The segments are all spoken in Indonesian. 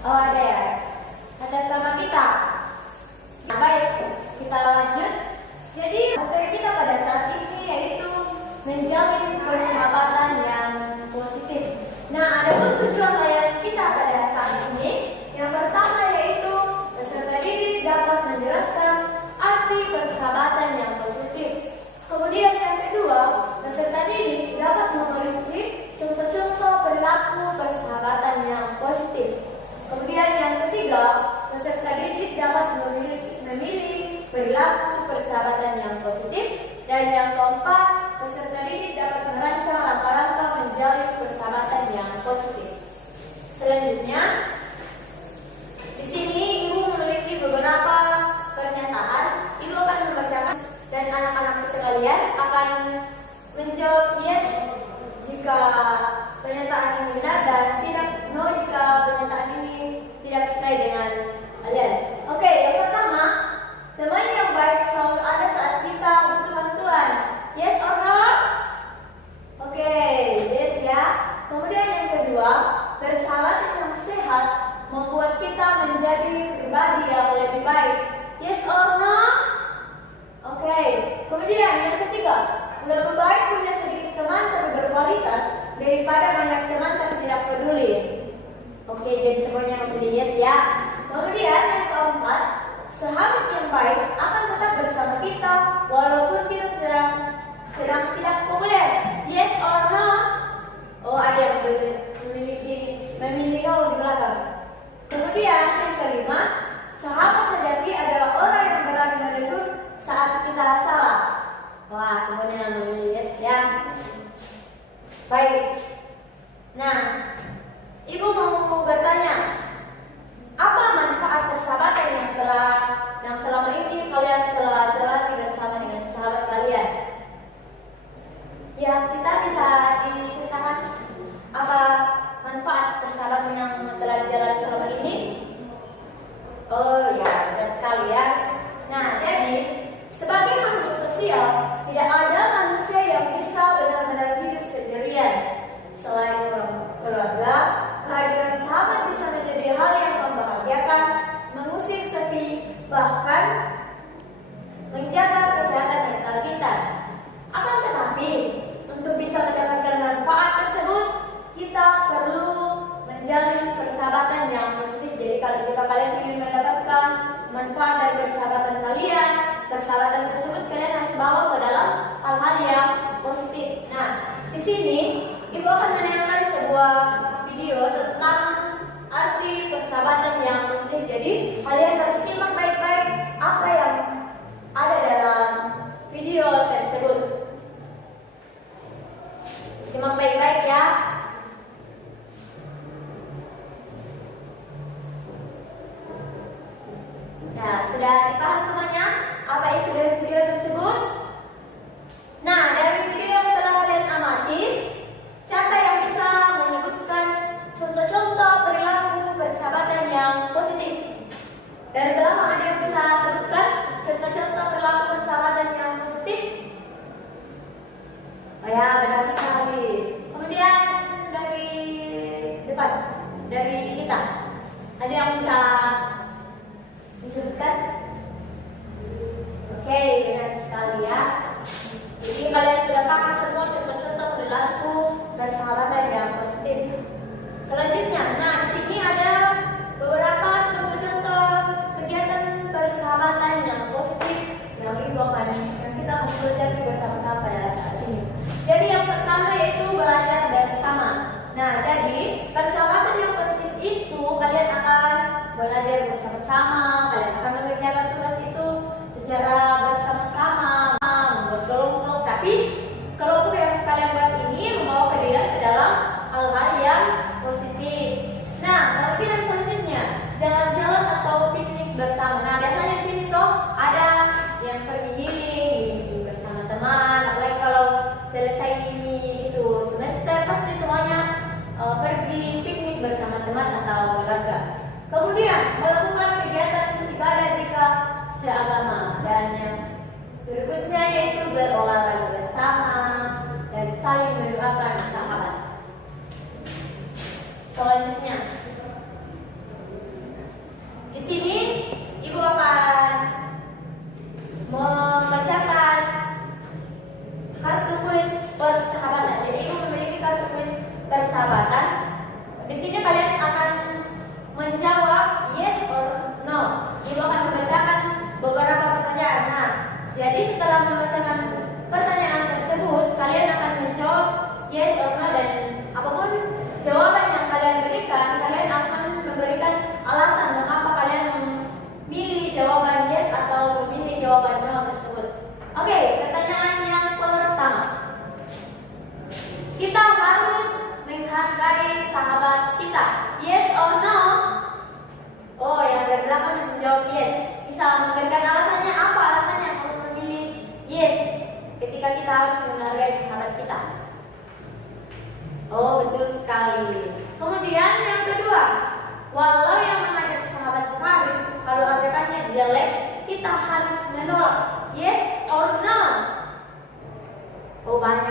Oh ada ya, atas nama kita. Nah, baik, kita lanjut. Jadi materi kita pada saat ini yaitu menjalin persahabatan yang positif. Nah, ada pun tujuan kita pada saat ini. Yang pertama yaitu peserta didik dapat menjelaskan arti persahabatan yang positif. Kemudian yang kedua, peserta didik dapat memiliki contoh-contoh perilaku persahabatan yang positif. Kemudian yang ketiga, peserta didik dapat memilih perilaku persahabatan yang positif. Dan yang keempat, peserta didik dapat merancang langkah-langkah menjalin persahabatan yang positif. Selanjutnya, di sini Ibu memiliki beberapa pernyataan. Ibu akan membacakan dan anak-anak sekalian akan menjawab yes jika pernyataan ini benar dan tidak no jika pernyataan ini tidak sesuai dengan kalian. Oke, yang pertama, teman yang baik selalu ada saat kita butuh bantuan. Yes or no? Oke, yes ya. Kemudian yang kedua, persahabatan yang sehat membuat kita menjadi pribadi yang lebih baik. Yes or no? Oke. Kemudian yang ketiga, lebih baik punya sedikit teman tapi berkualitas daripada banyak teman tapi tidak peduli. Oke, jadi semuanya memilih yes ya. Kemudian yang keempat, sahabat yang baik akan tetap bersama kita walaupun kita sedang tidak populer. Yes or no? Oh, ada yang memilih no di belakang. Kemudian yang kelima, sahabat sejati adalah orang yang berani menegur saat kita salah. Wah, semuanya memilih yes ya. Baik. Nah, Ibu mau bertanya, apa manfaat persahabatan yang selama ini kalian telah jalani bersama dengan sahabat kalian? Ya, kita bisa diceritakan apa manfaat persahabatan yang telah dijalani selama ini? Oh ya, benar sekali ya. Nah, jadi sebagai makhluk sosial, tidak ada manusia yang bisa benar-benar hidup sendirian. Selain keluarga, kehadiran sahabat bisa menjadi hal yang membahagiakan, mengusir sepi, bahkan menjaga kesehatan mental kita. Akan tetapi, untuk bisa mendapatkan manfaat tersebut, kita perlu menjalin persahabatan yang positif. Jadi kalau jika kalian ingin mendapatkan manfaat dari persahabatan kalian, persahabatan tersebut kalian harus bawa ke dalam hal-hal yang positif. Nah, di sini Ibu akan menayangkan sebuah video tentang arti persahabatan yang positif. Jadi kalian harus simak baik-baik apa yang ada dalam video tersebut. Simak baik-baik ya. Nah, sudah dipaham semuanya apa isi dari video tersebut? Nah, dari video yang telah kalian amati, siapa yang bisa menyebutkan contoh-contoh perilaku persahabatan yang positif? Dari belakang ada yang bisa sebutkan contoh-contoh perilaku persahabatan yang positif? Oh ya, benar sekali. Kemudian dari depan, dari kita, ada yang bisa disebutkan? Oke, benar sekali ya. Jadi kalian sudah paham semua contoh-contoh perilaku persahabatan yang positif. Selanjutnya, nah di sini ada beberapa contoh-contoh kegiatan persahabatan yang positif yang kita mempelajari bersama-sama pada saat ini. Jadi yang pertama yaitu belajar bersama. Nah, jadi persahabatan yang positif itu kalian akan belajar bersama-sama, kalian akan mengerjakan tugas itu secara bersama-sama, membuat kelompok. Tapi kelompok yang kalian buat ini membawa kalian ke dalam hal-hal yang positif. Nah, kemudian selanjutnya jalan-jalan atau piknik bersama. Nah, biasanya di sini tuh ada yang pergi healing bersama teman. Apalagi kalau selesai itu semester pasti semuanya pergi piknik bersama teman atau keluarga. Kemudian melakukan kegiatan ibadah jika seagama, dan yang berikutnya yaitu berolahraga bersama dan saling mendoakan sahabat. Selanjutnya,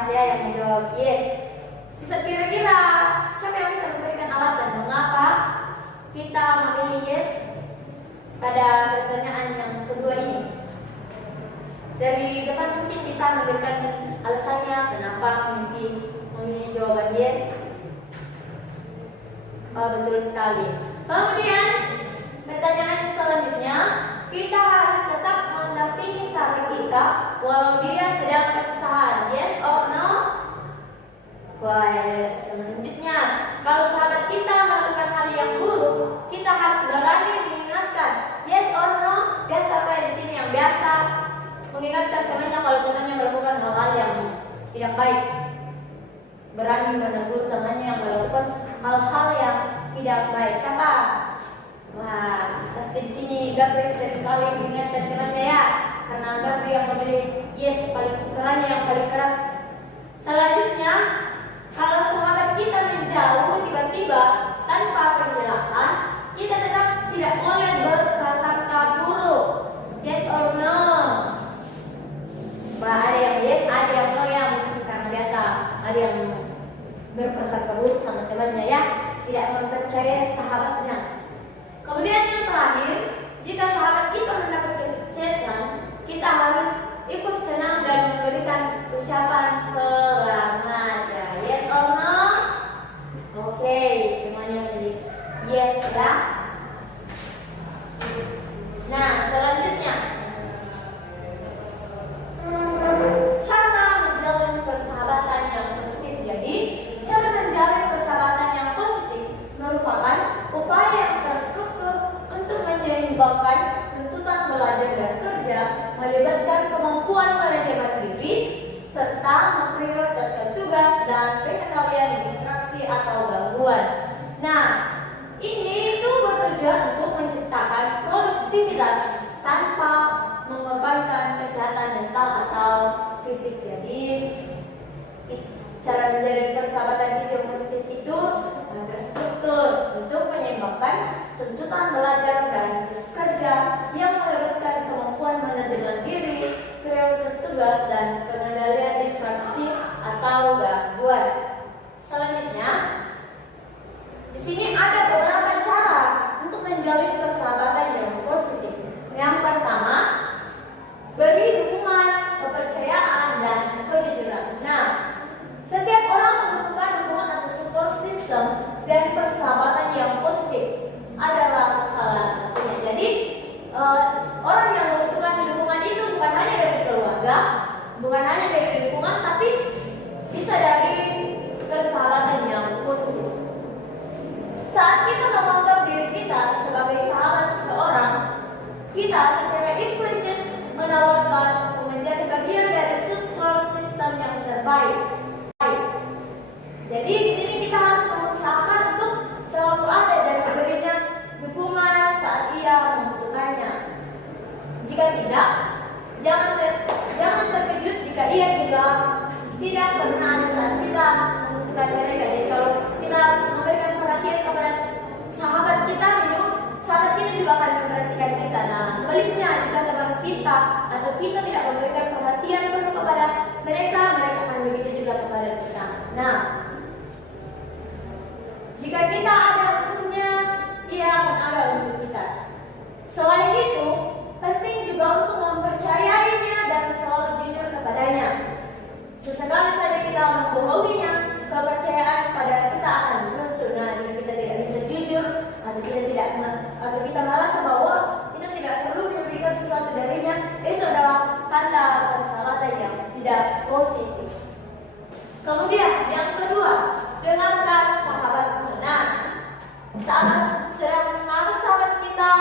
ya yang menjawab yes. Bisa kira-kira siapa yang bisa memberikan alasan mengapa kita memilih yes pada pertanyaan yang kedua ini? Dari depan mungkin bisa memberikan alasannya kenapa memilih jawaban yes. Betul sekali. Kemudian pertanyaan selanjutnya, kita harus tetap mendampingi sahabat kita walau dia sedang kesusahan, yes or no? Wah, yes. Selanjutnya, kalau sahabat kita melakukan hal yang buruk, kita harus berani mengingatkan, yes or no? Dan sampai di sini yang biasa mengingatkan temannya kalau temannya melakukan hal-hal yang tidak baik. Berani menegur temannya yang melakukan hal-hal yang tidak baik. Siapa? Wah, pasti di sini Gabriel seringkali mengingatkan temannya ya, karena Gabriel yang memilih yes, suaranya yang paling keras. Selanjutnya, kalau sahabat kita menjauh tiba-tiba tanpa penjelasan, kita tetap tidak boleh berprasangka buruk. Yes or no? Wah, ada yang yes, ada yang no ya, karena biasa ada yang berprasangka buruk sama temannya ya, tidak mempercayai sahabatnya. Kemudian yang terakhir, jika sahabat kita mendapat kesuksesan, kita harus ikut senang dan memberikan ucapan selamat ya. Yes or no? Oke, semuanya menjadi yes ya. Nah, selanjutnya cara menjalin persahabatan yang positif. Jadi, cara menjalin persahabatan yang positif merupakan upaya yang terstruktur untuk menyeimbangkan tuntutan belajar dan kerja, melibatkan kemampuan manajemen diri, serta memprioritaskan tugas dan pengendalian distraksi atau gangguan. Nah, ini itu bertujuan untuk menciptakan produktivitas tanpa mengorbankan kesehatan mental atau fisik. Jadi, cara menjalin persahabatan yang positif itu terstruktur untuk menyeimbangkan tuntutan belajar dan kerja yang melibatkan kemampuan manajemen diri, prioritas tugas, dan pengendalian distraksi atau gangguan. Selanjutnya, di sini ada beberapa cara untuk menjalin persahabatan yang positif. Yang pertama, beri dukungan, kepercayaan, dan kejujuran. Nah, setiap orang membutuhkan dukungan atau support system, dan persahabatan yang positif adalah salah satunya. Jadi, orang yang membutuhkan dukungan itu bukan hanya dari keluarga, bukan hanya dari lingkungan, tapi bisa dari persahabatan yang positif. Saat kita menganggap diri kita sebagai sahabat seseorang, kita secara implisit menawarkan untuk menjadi bagian dari support system yang terbaik. Jadi di sini kita harus mengusahakan untuk selalu ada dan memberinya dukungan saat ia membutuhkannya. Jika tidak, jangan terkejut jika ia juga tidak pernah ada saat kita membutuhkan mereka. Jadi kalau kita memberikan perhatian kepada sahabat kita, sahabat kita juga akan memperhatikan kita. Nah, sebaliknya jika teman kita atau kita tidak memberikan perhatian penuh kepada mereka, mereka akan begitu juga kepada kita. Nah, jika kita ada untuknya, ia akan ada untuk kita. Selain itu, penting juga untuk mempercayainya dan selalu jujur kepadanya. Sesekali saja kita membohonginya, kepercayaan pada kita akan luntur. Nah, jika kita tidak bisa jujur atau kita merasa bahwa kita tidak perlu memberikan sesuatu darinya, itu adalah tanda persahabatan yang tidak positif. Kemudian yang kedua, dengarkan sahabat. Nah, sahabat kita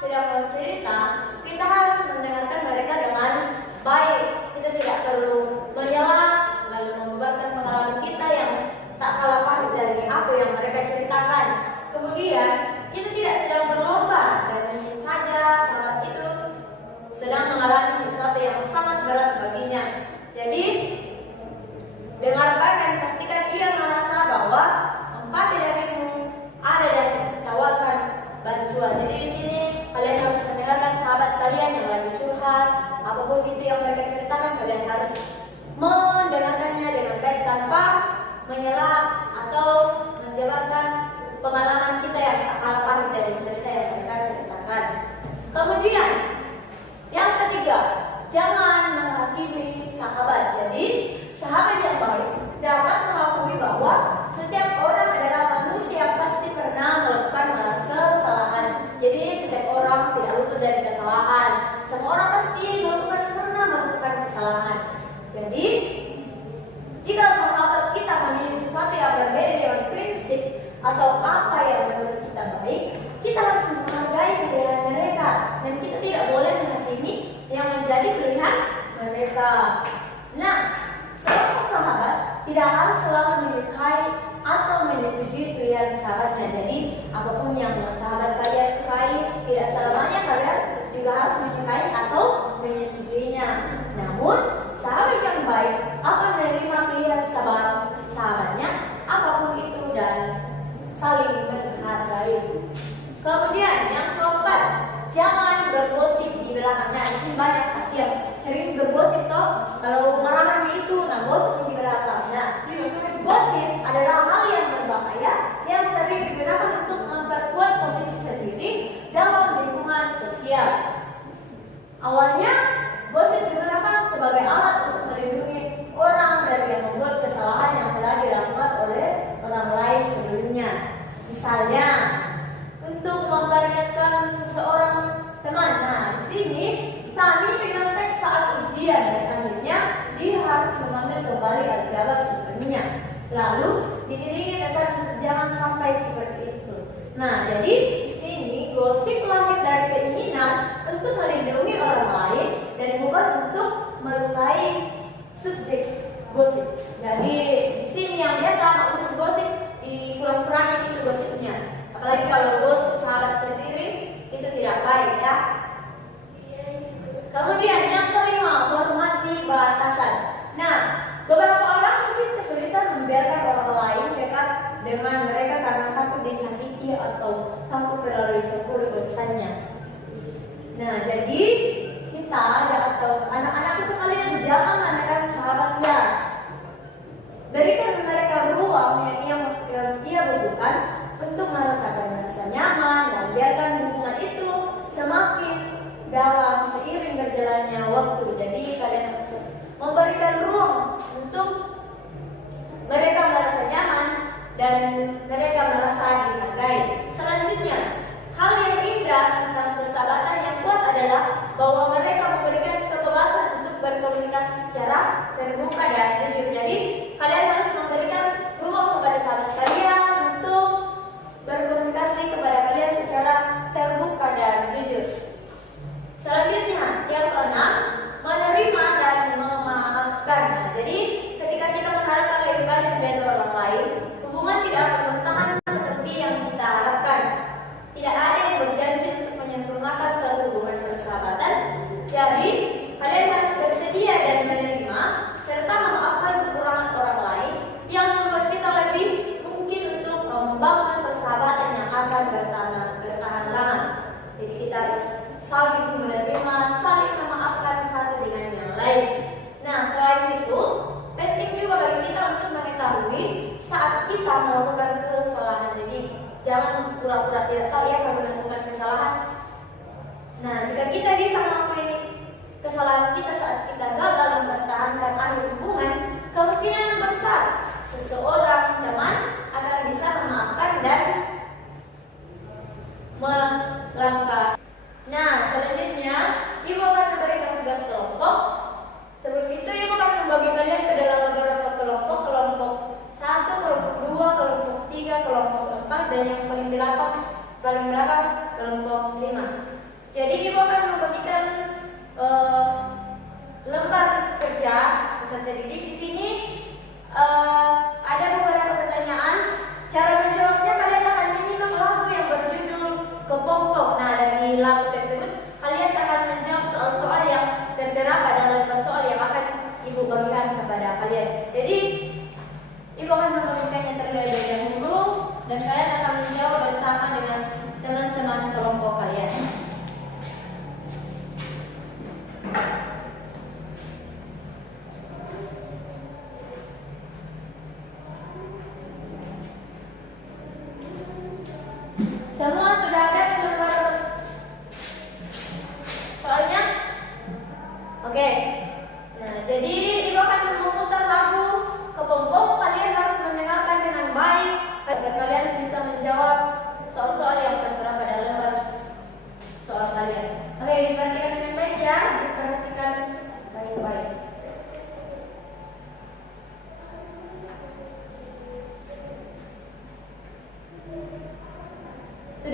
sedang bercerita, kita harus mendengarkan mereka dengan baik. Kita tidak perlu menyela lalu membeberkan pengalaman kita yang tak kalah pahit dari apa yang mereka ceritakan. Kemudian kita tidak sedang berlomba dan mungkin saja sahabat itu sedang mengalami sesuatu yang sangat berat baginya. Jadi dengarkan dan pastikan ia merasa bahwa empati darimu ada dan tawarkan bantuan. Jadi di sini kalian harus mendengarkan sahabat kalian yang lagi curhat, apapun itu yang mereka ceritakan, kalian harus mendengarkannya dengan baik. tanpa menyerah atau menjabarkan pengalaman kita yang tak kalah pahit dari cerita yang mereka ceritakan. Kemudian yang ketiga, jangan menghakimi sahabat. Jadi sahabat yang baik dapat mengakui bahwa setiap orang adalah manusia pasti pernah melakukan kesalahan. Jadi setiap orang tidak luput dari kesalahan. Semua orang pasti pernah melakukan kesalahan. Jadi jika sahabat kita memiliki sesuatu yang berbeda dengan prinsip atau apa yang menurut kita baik, kita harus menghargai pilihan mereka dan kita tidak boleh menghakimi yang menjadi pilihan mereka. Nah, seorang sahabat tidak harus selalu menyukai atau menyetujui pilihan sahabatnya. Jadi apapun yang sahabat kalian sukai, tidak selamanya kalian juga harus menyukai atau menyetujuinya. Namun sahabat yang baik akan menerima pilihan sahabatnya apapun itu dan saling menghargai. Kemudian yang keempat, jangan bergosip di belakang. Nah, ini banyak pasti yang sering bergosip toh. Kalau marah itu, gosip di belakang. Nah, gosip adalah hal yang berbahaya yang sering digunakan untuk memperkuat posisi sendiri dalam lingkungan sosial. Awalnya, gosip digunakan sebagai alat untuk melindungi orang dari yang membuat kesalahan yang telah dilakukan oleh orang lain sebelumnya. Misalnya, untuk memperlihatkan seseorang teman. Nah, di sini tadi dengan teks saat ujian dan akhirnya dia harus memanggil kembali aljabar sebelumnya. Lalu diiringi kesan untuk jangan sampai seperti itu. Nah, jadi di sini gosip lahir dari keinginan untuk melindungi orang lain dan bukan untuk melukai subjek gosip. Jadi di sini yang biasa maksud gosip dikurang-kurangi itu gosipnya. Apalagi kalau gosip sahabat sendiri itu tidak baik ya. Kemudian yang kelima, hormati batasan. Nah, beberapa orang mungkin kesulitan membiarkan orang lain dekat dengan mereka karena takut disakiti atau takut terlalu dicampur urusannya. Nah, jadi kita atau anak-anak sekalian jangan menekan sahabatnya. Berikan mereka ruang yang ia butuhkan untuk merasakan rasa nyaman dan biarkan hubungan itu semakin dalam seiring berjalannya waktu. Jadi kalian harus memberikan ruang untuk mereka merasa nyaman dan mereka merasa dihargai. Selanjutnya, hal yang indah tentang persahabatan yang kuat adalah bahwa mereka memberikan kebebasan untuk berkomunikasi secara terbuka dan jujur. Jadi kalian harus memberikan ruang kepada sahabat kalian untuk berkomunikasi kepada kalian secara terbuka dan jujur. Selanjutnya, yang keenam, menerima dan memaafkan. Nah, jadi ketika kita mengharapkan lebih banyak dari orang lain, hubungan tidak akan bertahan seperti yang kita harapkan. Tidak ada yang berjanji untuk menyempurnakan suatu hubungan persahabatan. Jadi kalian harus bersedia dan menerima serta memaafkan kekurangan orang lain yang membuat kita lebih mungkin untuk membangun persahabatan yang akan bertahan lama. Jadi kita harus saling menerima, saling memaafkan satu dengan yang lain. Nah, selain itu, penting juga bagi kita untuk mengetahui saat kita melakukan kesalahan. Jadi jangan pura-pura tidak tahu ya kalau melakukan kesalahan. Nah, jika kita bisa mengakui kesalahan kita saat kita gagal mempertahankan akhir hubungan, kemungkinan besar seseorang teman akan bisa memaafkan dan melangkah. Nah, selanjutnya ibu akan memberikan tugas kelompok. Sebelum itu ibu akan membagi kalian ke dalam beberapa kelompok. Kelompok 1, kelompok 2, kelompok 3, kelompok 4, dan yang paling belakang kelompok 5. Jadi ibu akan membagikan lembar kerja peserta didik. Di sini ada beberapa pertanyaan. Cara menjawabnya kalian akan menyimak lagu yang berjudul Kepompong. Nah, dari lagu tersebut kalian akan menjawab soal-soal yang tertera pada lembar soal yang akan ibu bagikan kepada kalian. Jadi ibu akan membagikannya terlebih dahulu dan kalian akan menjawab bersama dengan teman-teman kelompok kalian.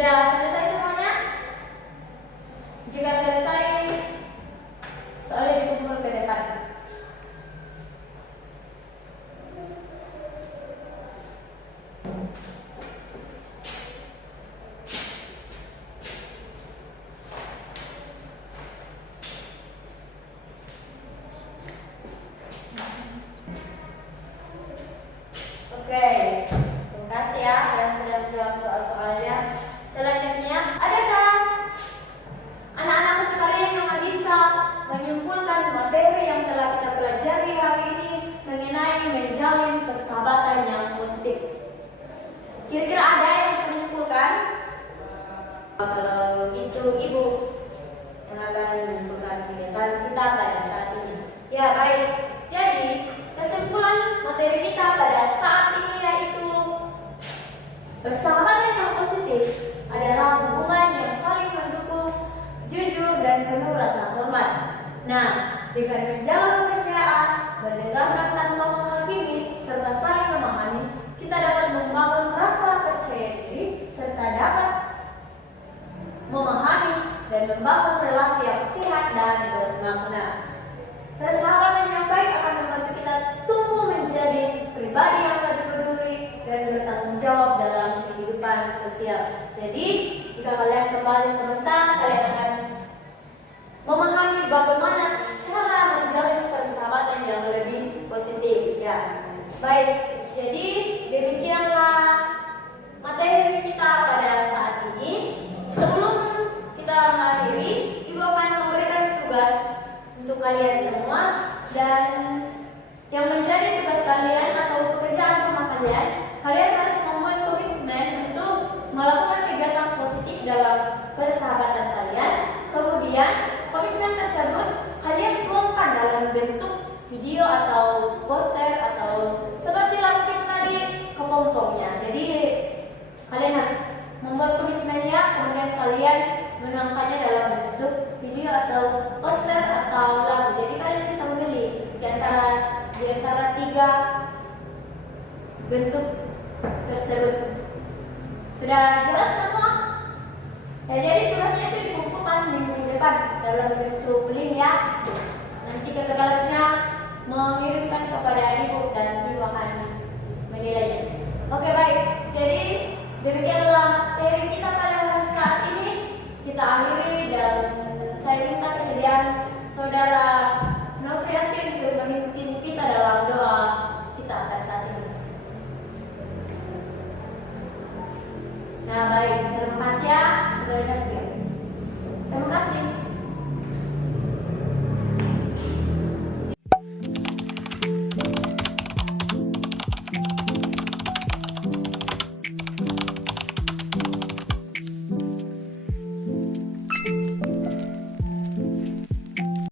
Sudah selesai semuanya? Jika selesai, soalnya dikumpul ke depan. Oke, terima kasih ya yang sudah menjawab soal-soalnya. Selanjutnya, adakah anak-anak sekalian yang bisa menyimpulkan materi yang telah kita pelajari hari ini mengenai menjalin persahabatan yang positif? Kira-kira ada yang bisa menyimpulkan? Kalau itu Ibu yang akan menyimpulkan kegiatan kita pada saat ini. Ya, baik. Jadi, kesimpulan materi kita pada saat ini yaitu persahabatan yang positif adalah hubungan yang saling mendukung, jujur dan penuh rasa hormat. Nah, dengan menjaga kepercayaan, mendengarkan tanpa menghakimi, serta saling memahami, kita dapat membangun rasa percaya diri serta dapat memahami dan membangun relasi yang sehat dan bermakna. Persahabatan yang baik akan membantu kita tumbuh menjadi pribadi yang lebih peduli dan bertanggung jawab dalam kehidupan sosial. Jadi, jika kalian kembali sebentar, kalian akan memahami bagaimana cara menjalin persahabatan yang lebih positif. Ya, baik. Jadi, demikianlah materi kita pada saat ini. Sebelum kita mengakhiri, Ibu akan memberikan tugas untuk kalian semua, dan yang menjadi tugas kalian atau pekerjaan rumah kalian, kalian harus membuat komitmen untuk melakukan kegiatan positif dalam persahabatan kalian. Kemudian komitmen tersebut kalian tuangkan dalam bentuk video atau poster atau seperti lakukan tadi kepompongnya. Jadi kalian harus membuat komitmennya, kemudian kalian menuangkannya dalam bentuk video atau poster atau lagu. Jadi kalian bisa memilih di antara tiga bentuk tersebut. Sudah jelas semua? Ya, jadi tugasnya itu dikumpulkan di depan dalam bentuk link ya. Nanti kakak kelasnya mengirimkan kepada Ibu dan Ibu akan menilainya.